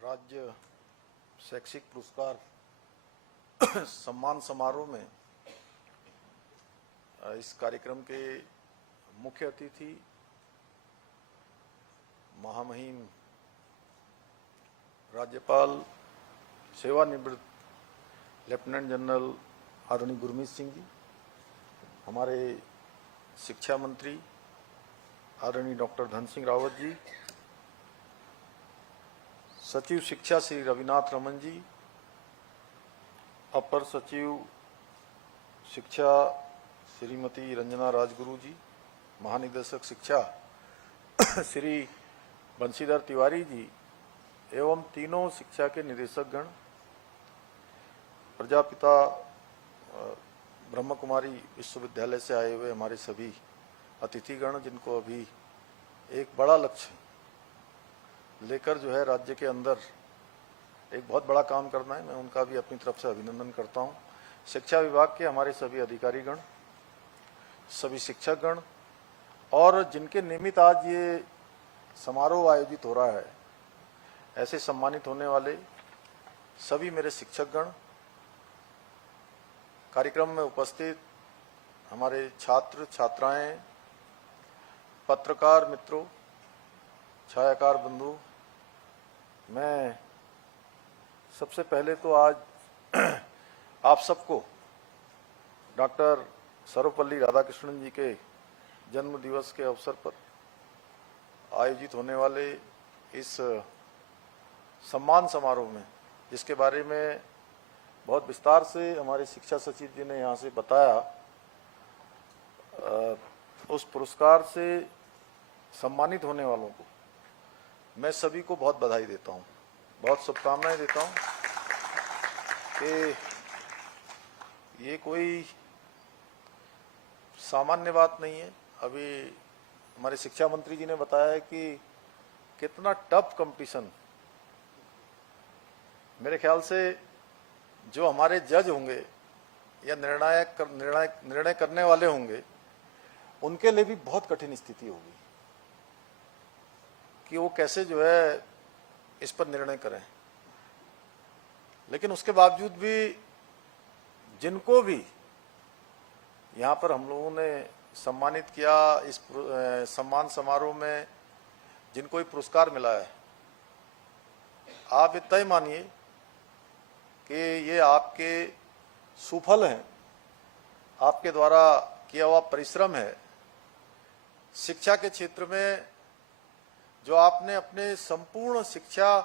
राज्य शैक्षिक पुरस्कार सम्मान समारोह में इस कार्यक्रम के मुख्य अतिथि महामहिम राज्यपाल सेवानिवृत्त लेफ्टिनेंट जनरल आदरणीय गुरमीत सिंह जी, हमारे शिक्षा मंत्री आदरणीय डॉक्टर धन सिंह रावत जी, सचिव शिक्षा श्री रविनाथ रमन जी, अपर सचिव शिक्षा श्रीमती रंजना राजगुरु जी, महानिदेशक शिक्षा श्री बंशीधर तिवारी जी एवं तीनों शिक्षा के निदेशक गण, प्रजापिता ब्रह्म कुमारी विश्वविद्यालय से आए हुए हमारे सभी अतिथिगण, जिनको अभी एक बड़ा लक्ष्य लेकर जो है राज्य के अंदर एक बहुत बड़ा काम करना है, मैं उनका भी अपनी तरफ से अभिनंदन करता हूं। शिक्षा विभाग के हमारे सभी अधिकारीगण, सभी शिक्षकगण और जिनके निमित्त आज ये समारोह आयोजित हो रहा है, ऐसे सम्मानित होने वाले सभी मेरे शिक्षकगण, कार्यक्रम में उपस्थित हमारे छात्र छात्राएं, पत्रकार मित्रों, छायाकार बंधु, मैं सबसे पहले तो आज आप सबको डॉक्टर सर्वपल्ली राधाकृष्णन जी के जन्म दिवस के अवसर पर आयोजित होने वाले इस सम्मान समारोह में, जिसके बारे में बहुत विस्तार से हमारे शिक्षा सचिव जी ने यहाँ से बताया, उस पुरस्कार से सम्मानित होने वालों को मैं सभी को बहुत बधाई देता हूँ, बहुत शुभकामनाएं देता हूँ कि ये कोई सामान्य बात नहीं है। अभी हमारे शिक्षा मंत्री जी ने बताया है कि कितना टफ कंपटीशन, मेरे ख्याल से जो हमारे जज होंगे या निर्णय करने वाले होंगे, उनके लिए भी बहुत कठिन स्थिति होगी कि वो कैसे जो है इस पर निर्णय करें। लेकिन उसके बावजूद भी जिनको भी यहाँ पर हम लोगों ने सम्मानित किया, इस सम्मान समारोह में जिनको ये पुरस्कार मिला है, आप इतना ही मानिए कि ये आपके सुफल हैं, आपके द्वारा किया हुआ परिश्रम है। शिक्षा के क्षेत्र में जो आपने अपने संपूर्ण शिक्षा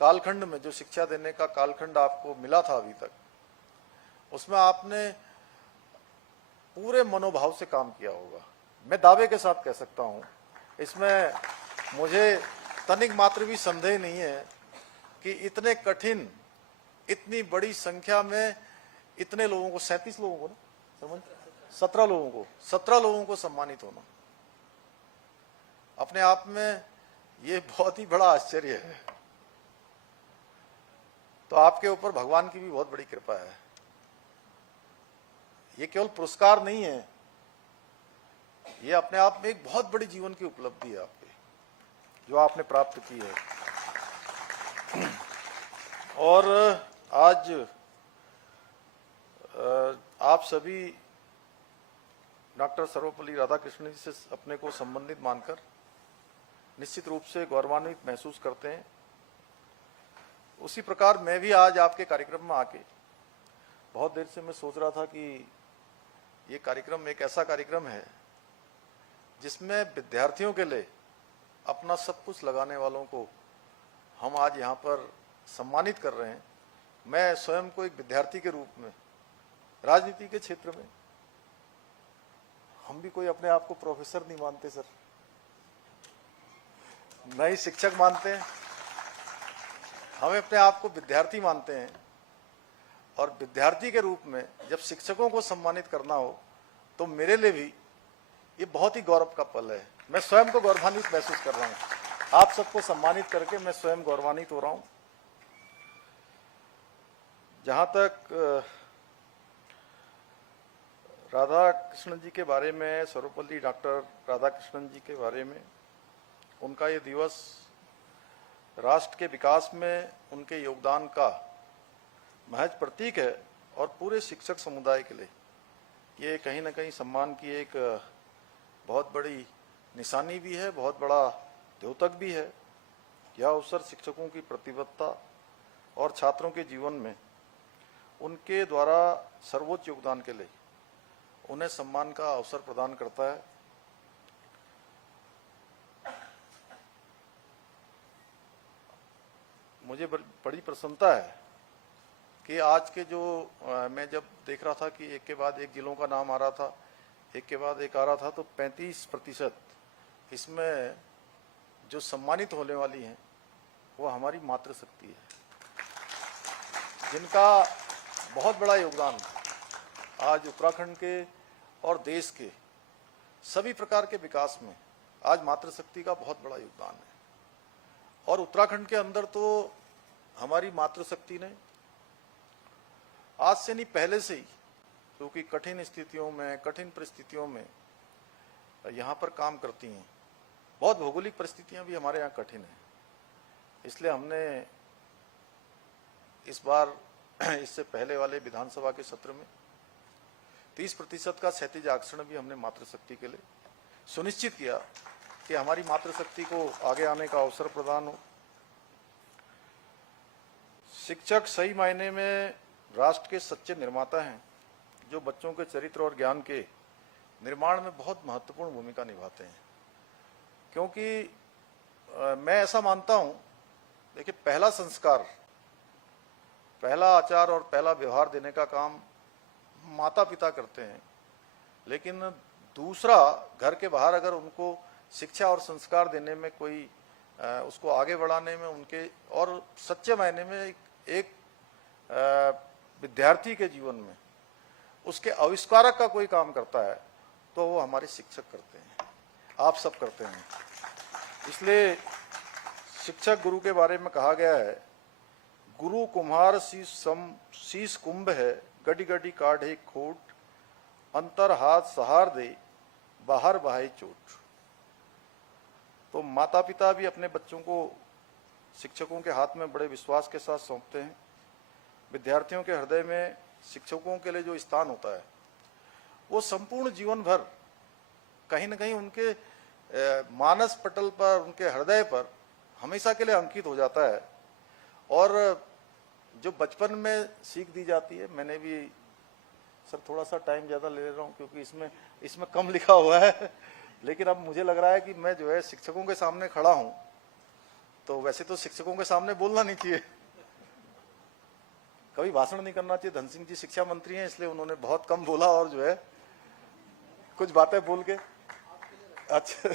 कालखंड में, जो शिक्षा देने का कालखंड आपको मिला था अभी तक, उसमें आपने पूरे मनोभाव से काम किया होगा। मैं दावे के साथ कह सकता हूं, इसमें मुझे तनिक मात्र भी संदेह नहीं है कि इतने कठिन, इतनी बड़ी संख्या में इतने लोगों को, 37 लोगों को ना समझ 17 लोगों को सम्मानित होना अपने आप में ये बहुत ही बड़ा आश्चर्य है। तो आपके ऊपर भगवान की भी बहुत बड़ी कृपा है। ये केवल पुरस्कार नहीं है, ये अपने आप में एक बहुत बड़ी जीवन की उपलब्धि है आपके, जो आपने प्राप्त की है। और आज आप सभी डॉक्टर सर्वपल्ली राधाकृष्णन जी से अपने को संबंधित मानकर निश्चित रूप से गौरवान्वित महसूस करते हैं। उसी प्रकार मैं भी आज आपके कार्यक्रम में आके बहुत देर से मैं सोच रहा था कि ये कार्यक्रम एक ऐसा कार्यक्रम है जिसमें विद्यार्थियों के लिए अपना सब कुछ लगाने वालों को हम आज यहाँ पर सम्मानित कर रहे हैं। मैं स्वयं को एक विद्यार्थी के रूप में राजनीति के क्षेत्र में, हम भी कोई अपने आप को प्रोफेसर नहीं मानते सर, न ही शिक्षक मानते हैं, हमें अपने आप को विद्यार्थी मानते हैं। और विद्यार्थी के रूप में जब शिक्षकों को सम्मानित करना हो तो मेरे लिए भी ये बहुत ही गौरव का पल है। मैं स्वयं को गौरवान्वित महसूस कर रहा हूं। आप सबको सम्मानित करके मैं स्वयं गौरवान्वित हो रहा हूं। जहां तक राधाकृष्णन जी के बारे में, सर्वपल्ली डॉक्टर राधाकृष्णन जी के बारे में, उनका ये दिवस राष्ट्र के विकास में उनके योगदान का महज प्रतीक है और पूरे शिक्षक समुदाय के लिए ये कहीं ना कहीं सम्मान की एक बहुत बड़ी निशानी भी है, बहुत बड़ा द्योतक भी है। यह अवसर शिक्षकों की प्रतिबद्धता और छात्रों के जीवन में उनके द्वारा सर्वोच्च योगदान के लिए उन्हें सम्मान का अवसर प्रदान करता है। मुझे बड़ी प्रसन्नता है कि आज के जो मैं जब देख रहा था कि एक के बाद एक जिलों का नाम आ रहा था, एक के बाद एक आ रहा था, तो 35% इसमें जो सम्मानित होने वाली हैं वो हमारी मातृशक्ति है, जिनका बहुत बड़ा योगदान आज उत्तराखंड के और देश के सभी प्रकार के विकास में आज मातृशक्ति का बहुत बड़ा योगदान है। और उत्तराखंड के अंदर तो हमारी मातृशक्ति ने आज से नहीं पहले से ही, क्योंकि कठिन स्थितियों में, कठिन परिस्थितियों में यहाँ पर काम करती हैं। बहुत भौगोलिक परिस्थितियां भी हमारे यहाँ कठिन हैं, इसलिए हमने इस बार इससे पहले वाले विधानसभा के सत्र में 30% का क्षैतिज आरक्षण भी हमने मातृशक्ति के लिए सुनिश्चित किया कि हमारी मातृशक्ति को आगे आने का अवसर प्रदान हो। शिक्षक सही मायने में राष्ट्र के सच्चे निर्माता हैं, जो बच्चों के चरित्र और ज्ञान के निर्माण में बहुत महत्वपूर्ण भूमिका निभाते हैं। क्योंकि मैं ऐसा मानता हूं, देखिए, पहला संस्कार, पहला आचार और पहला व्यवहार देने का काम माता पिता करते हैं, लेकिन दूसरा घर के बाहर अगर उनको शिक्षा और संस्कार देने में कोई उसको आगे बढ़ाने में उनके और सच्चे मायने में एक विद्यार्थी के जीवन में उसके आविष्कारक का कोई काम करता है तो वो हमारे शिक्षक करते हैं, आप सब करते हैं। इसलिए शिक्षक गुरु के बारे में कहा गया है, गुरु कुम्हार शीश कुंभ है, गडी गडी काढ़े खोट, अंतर हाथ सहार दे, बाहर बहाई चोट। तो माता पिता भी अपने बच्चों को शिक्षकों के हाथ में बड़े विश्वास के साथ सौंपते हैं। विद्यार्थियों के हृदय में शिक्षकों के लिए जो स्थान होता है वो संपूर्ण जीवन भर कहीं न कहीं उनके मानस पटल पर, उनके हृदय पर हमेशा के लिए अंकित हो जाता है। और जो बचपन में सीख दी जाती है, मैंने भी सर थोड़ा सा टाइम ज़्यादा ले रहा हूँ क्योंकि इसमें कम लिखा हुआ है, लेकिन अब मुझे लग रहा है कि मैं जो है शिक्षकों के सामने खड़ा हूँ, तो वैसे तो शिक्षकों के सामने बोलना नहीं चाहिए, कभी भाषण नहीं करना चाहिए। धन सिंह जी शिक्षा मंत्री हैं, इसलिए उन्होंने बहुत कम बोला और जो है कुछ बातें बोल के अच्छा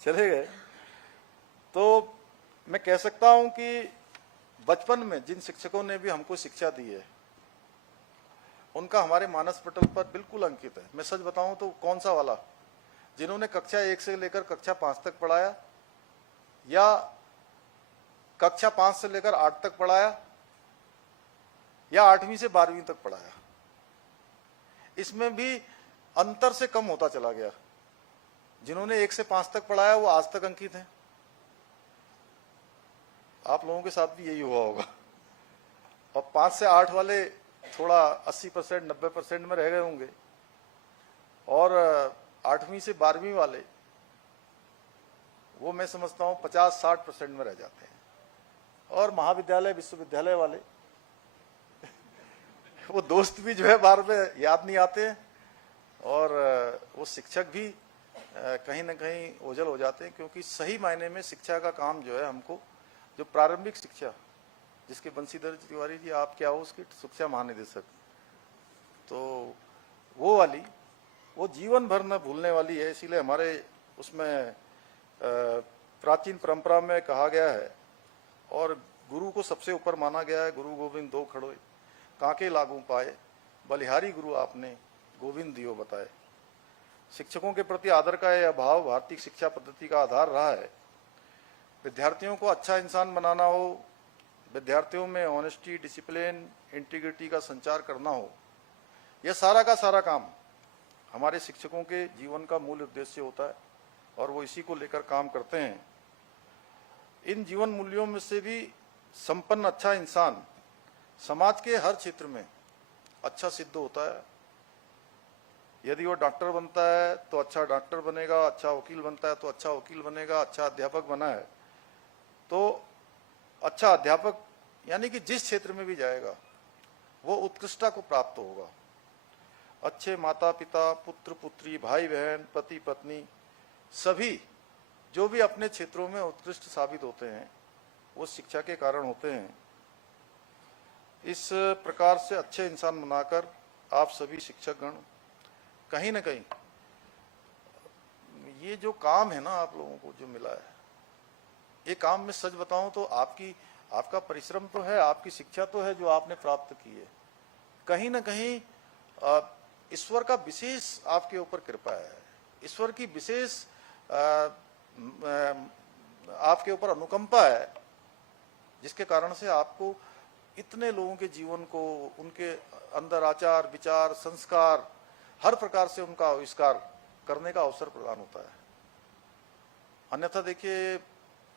चले गए। तो मैं कह सकता हूं कि बचपन में जिन शिक्षकों ने भी हमको शिक्षा दी है उनका हमारे मानस पटल पर बिल्कुल अंकित है। मैं सच बताऊं तो कौन सा वाला, जिन्होंने कक्षा 1 से लेकर कक्षा 5 तक पढ़ाया या कक्षा 5 से लेकर 8 तक पढ़ाया या 8वीं से 12वीं तक पढ़ाया, इसमें भी अंतर से कम होता चला गया। जिन्होंने 1 से 5 तक पढ़ाया वो आज तक अंकित हैं। आप लोगों के साथ भी यही हुआ होगा। और 5 से 8 वाले थोड़ा 80% 90% में रह गए होंगे, और 8वीं से 12वीं वाले वो मैं समझता हूं 50-60% में रह जाते हैं। और महाविद्यालय विश्वविद्यालय वाले वो दोस्त भी जो है बार में याद नहीं आते हैं, और वो शिक्षक भी कहीं ना कहीं ओझल हो जाते हैं। क्योंकि सही मायने में शिक्षा का काम जो है हमको, जो प्रारंभिक शिक्षा जिसके बंशीधर तिवारी जी आप क्या हो उसकी शिक्षा महानिदेशक, तो वो वाली वो जीवन भर न भूलने वाली है। इसीलिए हमारे उसमें प्राचीन परंपरा में कहा गया है और गुरु को सबसे ऊपर माना गया है, गुरु गोविंद दो खड़ोए काके लागू पाए, बलिहारी गुरु आपने गोविंद दियो बताए। शिक्षकों के प्रति आदर का यह भाव भारतीय शिक्षा पद्धति का आधार रहा है। विद्यार्थियों को अच्छा इंसान बनाना हो, विद्यार्थियों में ऑनेस्टी, डिसिप्लिन, इंटीग्रिटी का संचार करना हो, यह सारा का सारा काम हमारे शिक्षकों के जीवन का मूल उद्देश्य होता है और वो इसी को लेकर काम करते हैं। इन जीवन मूल्यों में से भी संपन्न अच्छा इंसान समाज के हर क्षेत्र में अच्छा सिद्ध होता है। यदि वो डॉक्टर बनता है तो अच्छा डॉक्टर बनेगा, अच्छा वकील बनता है तो अच्छा वकील बनेगा, अच्छा अध्यापक बना है तो अच्छा अध्यापक, यानी कि जिस क्षेत्र में भी जाएगा वो उत्कृष्टता को प्राप्त होगा। अच्छे माता पिता, पुत्र पुत्री, भाई बहन, पति पत्नी, सभी जो भी अपने क्षेत्रों में उत्कृष्ट साबित होते हैं वो शिक्षा के कारण होते हैं। इस प्रकार से अच्छे इंसान बनाकर आप सभी शिक्षकगण कहीं ना कहीं ये जो काम है ना आप लोगों को जो मिला है, ये काम में सच बताऊं तो आपका परिश्रम तो है, आपकी शिक्षा तो है जो आपने प्राप्त की है। कहीं ना कहीं ईश्वर का विशेष आपके ऊपर कृपा है, ईश्वर की विशेष आपके ऊपर अनुकंपा है, जिसके कारण से आपको इतने लोगों के जीवन को, उनके अंदर आचार विचार संस्कार हर प्रकार से उनका आविष्कार करने का अवसर प्रदान होता है। अन्यथा देखिए,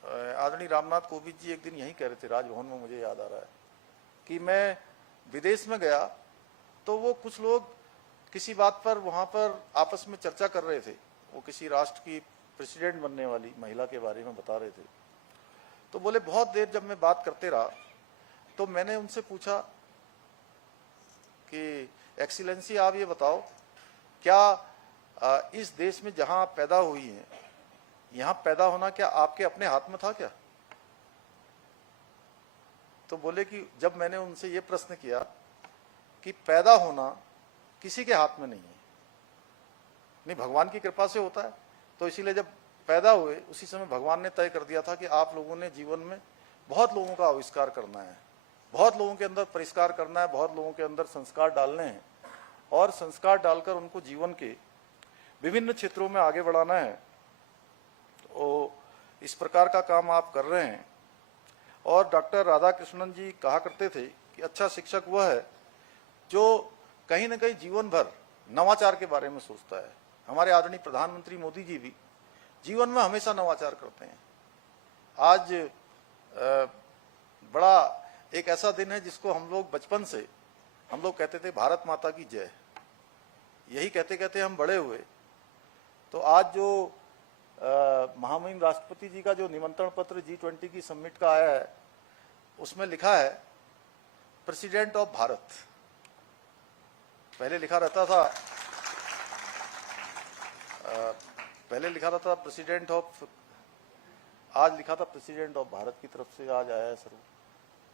आदरणीय रामनाथ कोविंद जी एक दिन यही कह रहे थे राजभवन में, मुझे याद आ रहा है कि मैं विदेश में गया तो वो कुछ लोग किसी बात पर वहां पर आपस में चर्चा कर रहे थे, वो किसी राष्ट्र की प्रेसिडेंट बनने वाली महिला के बारे में बता रहे थे। तो बोले बहुत देर जब मैं बात करते रहा तो मैंने उनसे पूछा कि एक्सीलेंसी आप ये बताओ, क्या इस देश में जहां आप पैदा हुई हैं, यहां पैदा होना क्या आपके अपने हाथ में था क्या? तो बोले कि जब मैंने उनसे ये प्रश्न किया कि पैदा होना किसी के हाथ में नहीं है, नहीं भगवान की कृपा से होता है, तो इसीलिए जब पैदा हुए उसी समय भगवान ने तय कर दिया था कि आप लोगों ने जीवन में बहुत लोगों का आविष्कार करना है, बहुत लोगों के अंदर परिष्कार करना है, बहुत लोगों के अंदर संस्कार डालने हैं और संस्कार डालकर उनको जीवन के विभिन्न क्षेत्रों में आगे बढ़ाना है। तो इस प्रकार का काम आप कर रहे हैं। और डॉक्टर राधाकृष्णन जी कहा करते थे कि अच्छा शिक्षक वह है जो कहीं ना कहीं जीवन भर नवाचार के बारे में सोचता है। हमारे आदरणीय प्रधानमंत्री मोदी जी भी जीवन में हमेशा नवाचार करते हैं। आज बड़ा एक ऐसा दिन है जिसको हम लोग बचपन से हम लोग कहते थे भारत माता की जय, यही कहते कहते हम बड़े हुए। तो आज जो महामहिम राष्ट्रपति जी का जो निमंत्रण पत्र G20 की समिट का आया है उसमें लिखा है प्रेसिडेंट ऑफ भारत। पहले लिखा रहता था प्रेसिडेंट ऑफ, आज लिखा था प्रेसिडेंट ऑफ भारत की तरफ से आज आया है सर।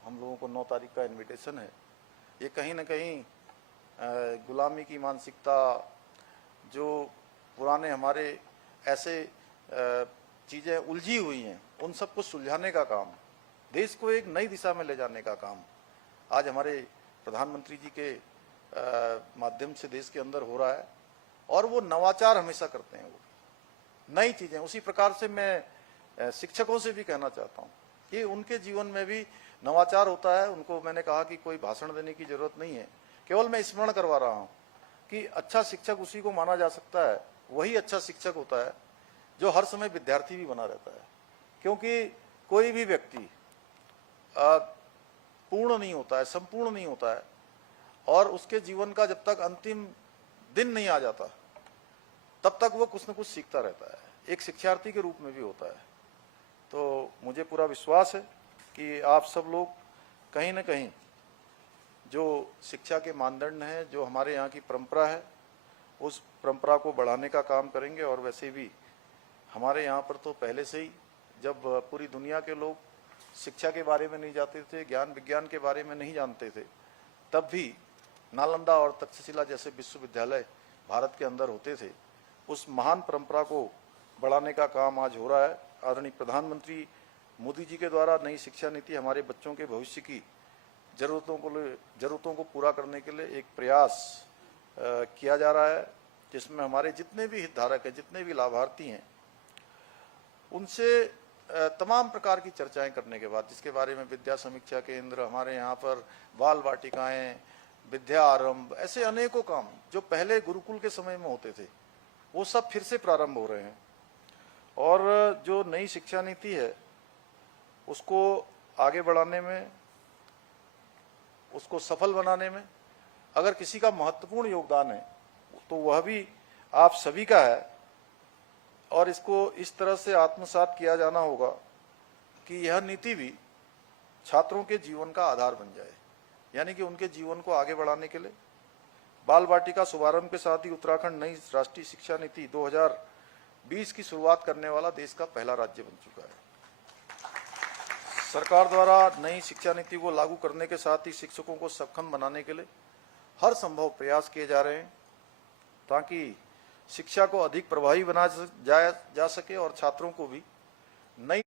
हम लोगों को 9 तारीख का इनविटेशन है। ये कहीं ना कहीं गुलामी की मानसिकता, जो पुराने हमारे ऐसे चीजें उलझी हुई हैं, उन सबको सुलझाने का काम, देश को एक नई दिशा में ले जाने का काम आज हमारे प्रधानमंत्री जी के माध्यम से देश के अंदर हो रहा है। और वो नवाचार हमेशा करते हैं, वो नई चीजें। उसी प्रकार से मैं शिक्षकों से भी कहना चाहता हूँ कि उनके जीवन में भी नवाचार होता है। उनको मैंने कहा कि कोई भाषण देने की जरूरत नहीं है, केवल मैं स्मरण करवा रहा हूँ कि अच्छा शिक्षक उसी को माना जा सकता है, वही अच्छा शिक्षक होता है जो हर समय विद्यार्थी भी बना रहता है। क्योंकि कोई भी व्यक्ति पूर्ण नहीं होता है, संपूर्ण नहीं होता है, और उसके जीवन का जब तक अंतिम दिन नहीं आ जाता तब तक वो कुछ न कुछ सीखता रहता है, एक शिक्षार्थी के रूप में भी होता है। तो मुझे पूरा विश्वास है कि आप सब लोग कहीं ना कहीं जो शिक्षा के मानदंड हैं, जो हमारे यहाँ की परंपरा है, उस परंपरा को बढ़ाने का काम करेंगे। और वैसे भी हमारे यहाँ पर तो पहले से ही, जब पूरी दुनिया के लोग शिक्षा के बारे में नहीं जानते थे, ज्ञान विज्ञान के बारे में नहीं जानते थे, तब भी नालंदा और तक्षशिला जैसे विश्वविद्यालय भारत के अंदर होते थे। उस महान परंपरा को बढ़ाने का काम आज हो रहा है। आदरणीय प्रधानमंत्री मोदी जी के द्वारा नई शिक्षा नीति हमारे बच्चों के भविष्य की जरूरतों को पूरा करने के लिए एक प्रयास किया जा रहा है, जिसमें हमारे जितने भी हितधारक हैं, जितने भी लाभार्थी हैं, उनसे तमाम प्रकार की चर्चाएं करने के बाद, जिसके बारे में विद्या समीक्षा केंद्र, हमारे यहाँ पर बाल वाटिकाएं, विद्या आरंभ, ऐसे अनेकों काम जो पहले गुरुकुल के समय में होते थे वो सब फिर से प्रारंभ हो रहे हैं। और जो नई शिक्षा नीति है उसको आगे बढ़ाने में, उसको सफल बनाने में अगर किसी का महत्वपूर्ण योगदान है तो वह भी आप सभी का है। और इसको इस तरह से आत्मसात किया जाना होगा कि यह नीति भी छात्रों के जीवन का आधार बन जाए, यानी कि उनके जीवन को आगे बढ़ाने के लिए बाल वाटिका शुभारंभ के साथ ही उत्तराखंड नई राष्ट्रीय शिक्षा नीति 2020 की शुरुआत करने वाला देश का पहला राज्य बन चुका है। सरकार द्वारा नई शिक्षा नीति को लागू करने के साथ ही शिक्षकों को सक्षम बनाने के लिए हर संभव प्रयास किए जा रहे हैं ताकि शिक्षा को अधिक प्रभावी बनाया जा सके और छात्रों को भी नई